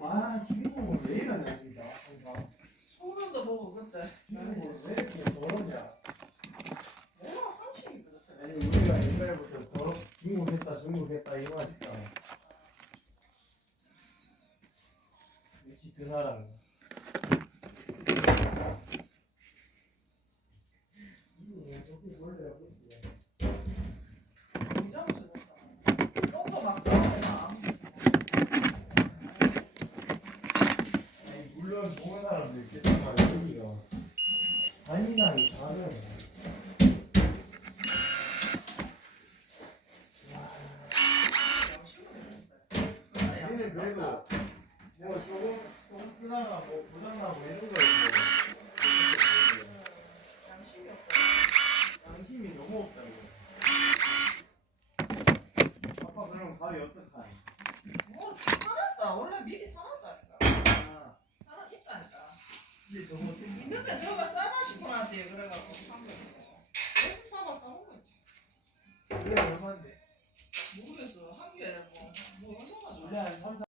아 주인공은 왜 이러냐 진짜. 항상 소면도 보고 그때. 주인공은 왜 이렇게 더러냐. 내가 상식이 그렇대. 아니 우리가 옛날부터 더러 중국했다 중국했다 이 말 있잖아 역시 그 사람 이게 저기 원래 그렇지 굉장히 즐겁다. 똥도 막 싸우잖아. 물론 보는 사람도 있겠지만 여기가 단위상이 다르네 우리는 그래도 뭐 너무 없다 이거. 아빠 그럼 가위 어떡하니? 뭐 사놨다. 원래 미리 사놨다니까. 아 사놨 있다니까. 근데 저거 있는데 저거 싸다 싶어놨대. 그래가지고 산 거지. 계속 사면 사먹고 있지. 그게 얼마인데? 모르겠어. 한 개를 뭐, 뭐 얼마나 원래 한 3,